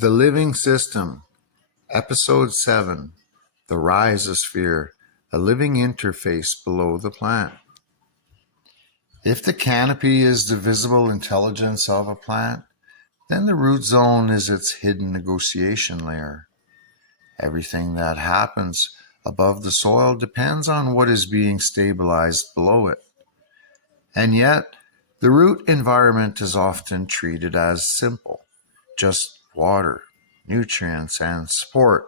The Living System, Episode 7, The Rhizosphere, a living interface below the plant. If the canopy is the visible intelligence of a plant, then the root zone is its hidden negotiation layer. Everything that happens above the soil depends on what is being stabilized below it. And yet, the root environment is often treated as simple, just water, nutrients, and support.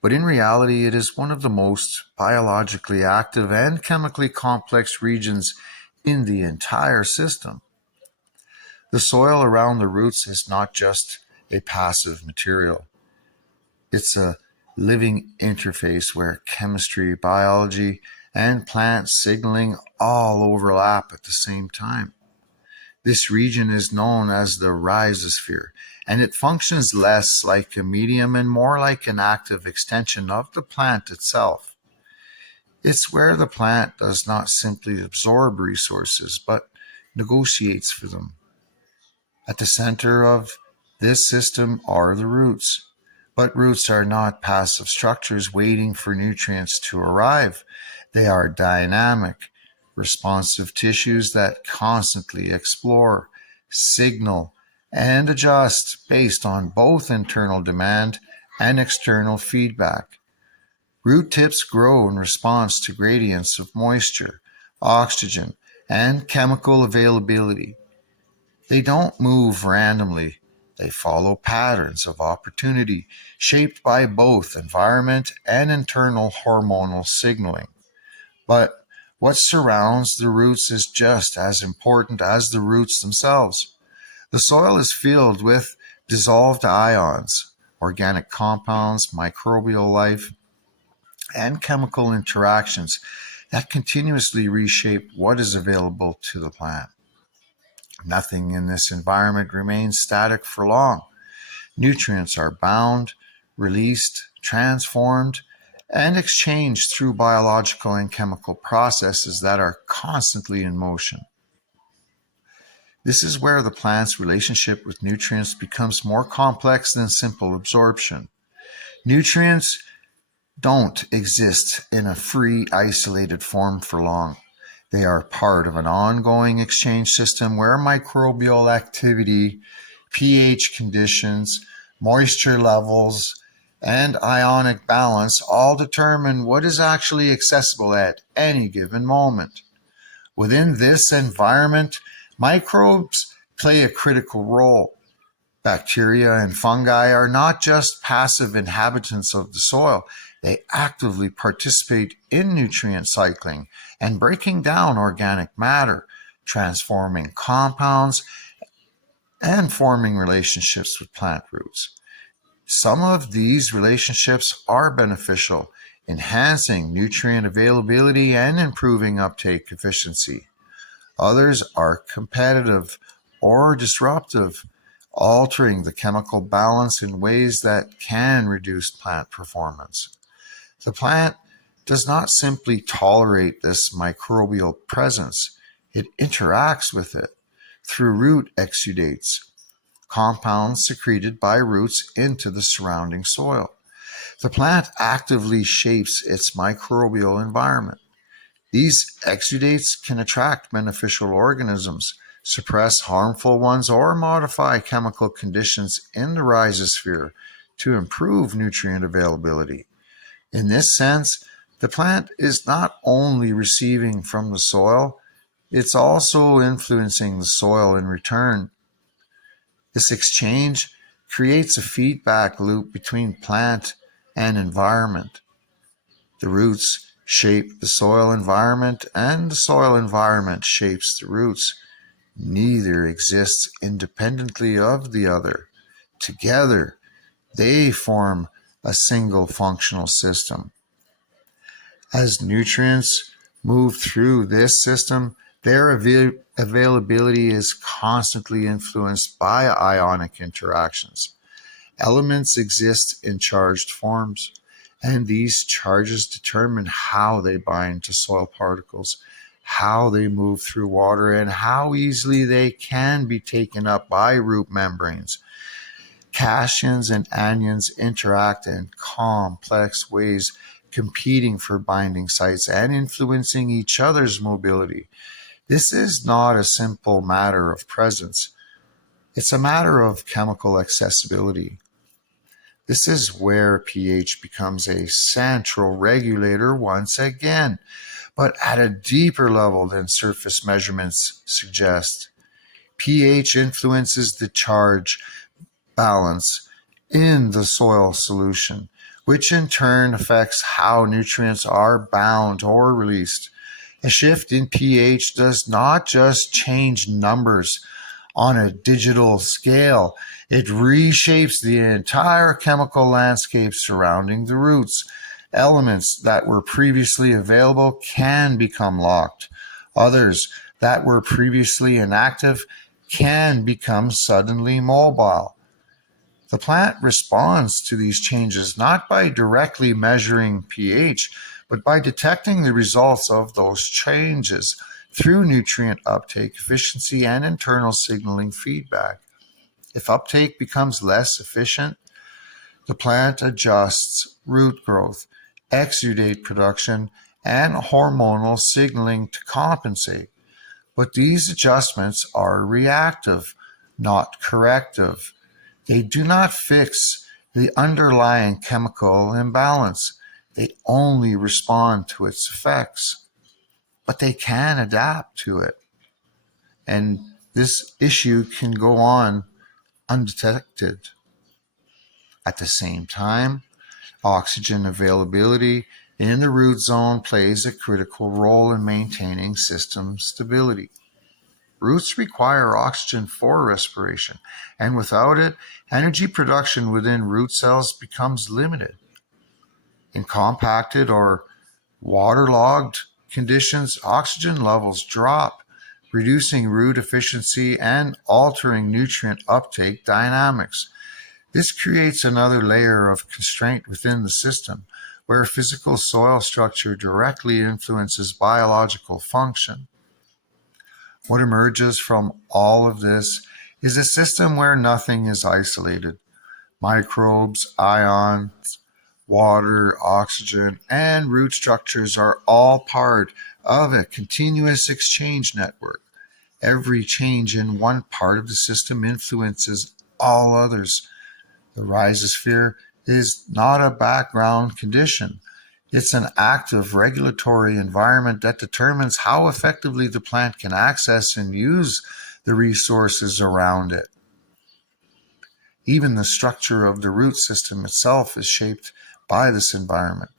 But in reality, it is one of the most biologically active and chemically complex regions in the entire system. The soil around the roots is not just a passive material. It's a living interface where chemistry, biology, and plant signaling all overlap at the same time. This region is known as the rhizosphere, and it functions less like a medium and more like an active extension of the plant itself. It's where the plant does not simply absorb resources, but negotiates for them. At the center of this system are the roots. But roots are not passive structures waiting for nutrients to arrive. They are dynamic, responsive tissues that constantly explore, signal, and adjust based on both internal demand and external feedback. Root tips grow in response to gradients of moisture, oxygen, and chemical availability. They don't move randomly. They follow patterns of opportunity shaped by both environment and internal hormonal signaling. But what surrounds the roots is just as important as the roots themselves. The soil is filled with dissolved ions, organic compounds, microbial life, and chemical interactions that continuously reshape what is available to the plant. Nothing in this environment remains static for long. Nutrients are bound, released, transformed, and exchanged through biological and chemical processes that are constantly in motion. This is where the plant's relationship with nutrients becomes more complex than simple absorption. Nutrients don't exist in a free, isolated form for long. They are part of an ongoing exchange system where microbial activity, pH conditions, moisture levels, and ionic balance all determine what is actually accessible at any given moment. Within this environment, microbes play a critical role. Bacteria and fungi are not just passive inhabitants of the soil. They actively participate in nutrient cycling and breaking down organic matter, transforming compounds, and forming relationships with plant roots. Some of these relationships are beneficial, enhancing nutrient availability and improving uptake efficiency. Others are competitive or disruptive, altering the chemical balance in ways that can reduce plant performance. The plant does not simply tolerate this microbial presence, it interacts with it through root exudates, compounds secreted by roots into the surrounding soil. The plant actively shapes its microbial environment. These exudates can attract beneficial organisms, suppress harmful ones, or modify chemical conditions in the rhizosphere to improve nutrient availability. In this sense, the plant is not only receiving from the soil, it's also influencing the soil in return. This exchange creates a feedback loop between plant and environment. The roots shape the soil environment, and the soil environment shapes the roots. Neither exists independently of the other. Together, they form a single functional system. As nutrients move through this system, their availability is constantly influenced by ionic interactions. Elements exist in charged forms, and these charges determine how they bind to soil particles, how they move through water, and how easily they can be taken up by root membranes. cations and anions interact in complex ways, competing for binding sites and influencing each other's mobility. This is not a simple matter of presence. It's a matter of chemical accessibility. This is where pH becomes a central regulator once again, but at a deeper level than surface measurements suggest. pH influences the charge balance in the soil solution, which in turn affects how nutrients are bound or released. A shift in pH does not just change numbers on a digital scale. It reshapes the entire chemical landscape surrounding the roots. Elements that were previously available can become locked. Others that were previously inactive can become suddenly mobile. The plant responds to these changes not by directly measuring pH, but by detecting the results of those changes through nutrient uptake, efficiency, and internal signaling feedback. If uptake becomes less efficient, the plant adjusts root growth, exudate production, and hormonal signaling to compensate. But these adjustments are reactive, not corrective. They do not fix the underlying chemical imbalance. They only respond to its effects, but they can adapt to it. And this issue can go on undetected. At the same time, oxygen availability in the root zone plays a critical role in maintaining system stability. Roots require oxygen for respiration, and without it, energy production within root cells becomes limited. In compacted or waterlogged conditions, oxygen levels drop, reducing root efficiency and altering nutrient uptake dynamics. This creates another layer of constraint within the system, where physical soil structure directly influences biological function. What emerges from all of this is a system where nothing is isolated. Microbes, ions, water, oxygen, and root structures are all part of a continuous exchange network. Every change in one part of the system influences all others. The rhizosphere is not a background condition. It's an active regulatory environment that determines how effectively the plant can access and use the resources around it. Even the structure of the root system itself is shaped by this environment.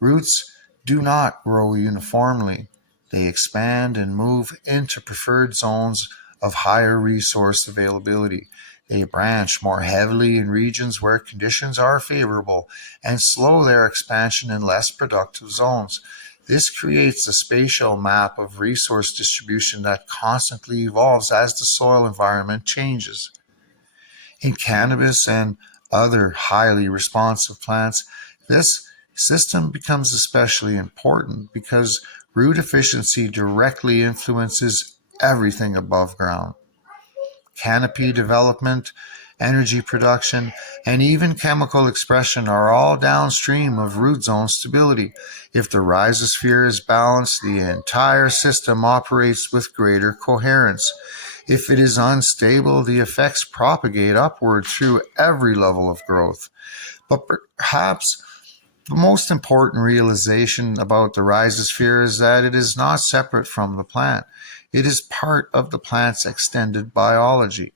Roots do not grow uniformly. They expand and move into preferred zones of higher resource availability. They branch more heavily in regions where conditions are favorable and slow their expansion in less productive zones. This creates a spatial map of resource distribution that constantly evolves as the soil environment changes. In cannabis and other highly responsive plants, this system becomes especially important because root efficiency directly influences everything above ground. Canopy development, energy production, and even chemical expression are all downstream of root zone stability. If the rhizosphere is balanced, the entire system operates with greater coherence. If it is unstable, the effects propagate upward through every level of growth. But perhaps the most important realization about the rhizosphere is that it is not separate from the plant. It is part of the plant's extended biology.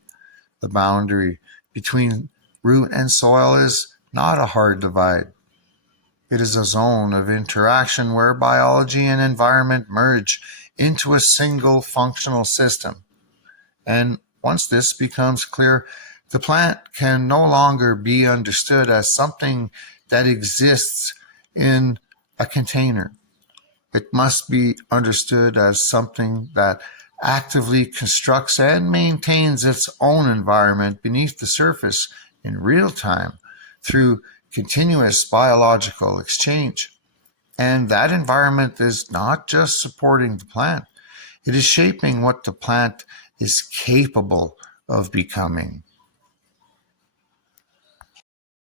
The boundary between root and soil is not a hard divide. It is a zone of interaction where biology and environment merge into a single functional system. And once this becomes clear, the plant can no longer be understood as something that exists in a container. It must be understood as something that actively constructs and maintains its own environment beneath the surface in real time through continuous biological exchange. And that environment is not just supporting the plant, it is shaping what the plant is capable of becoming.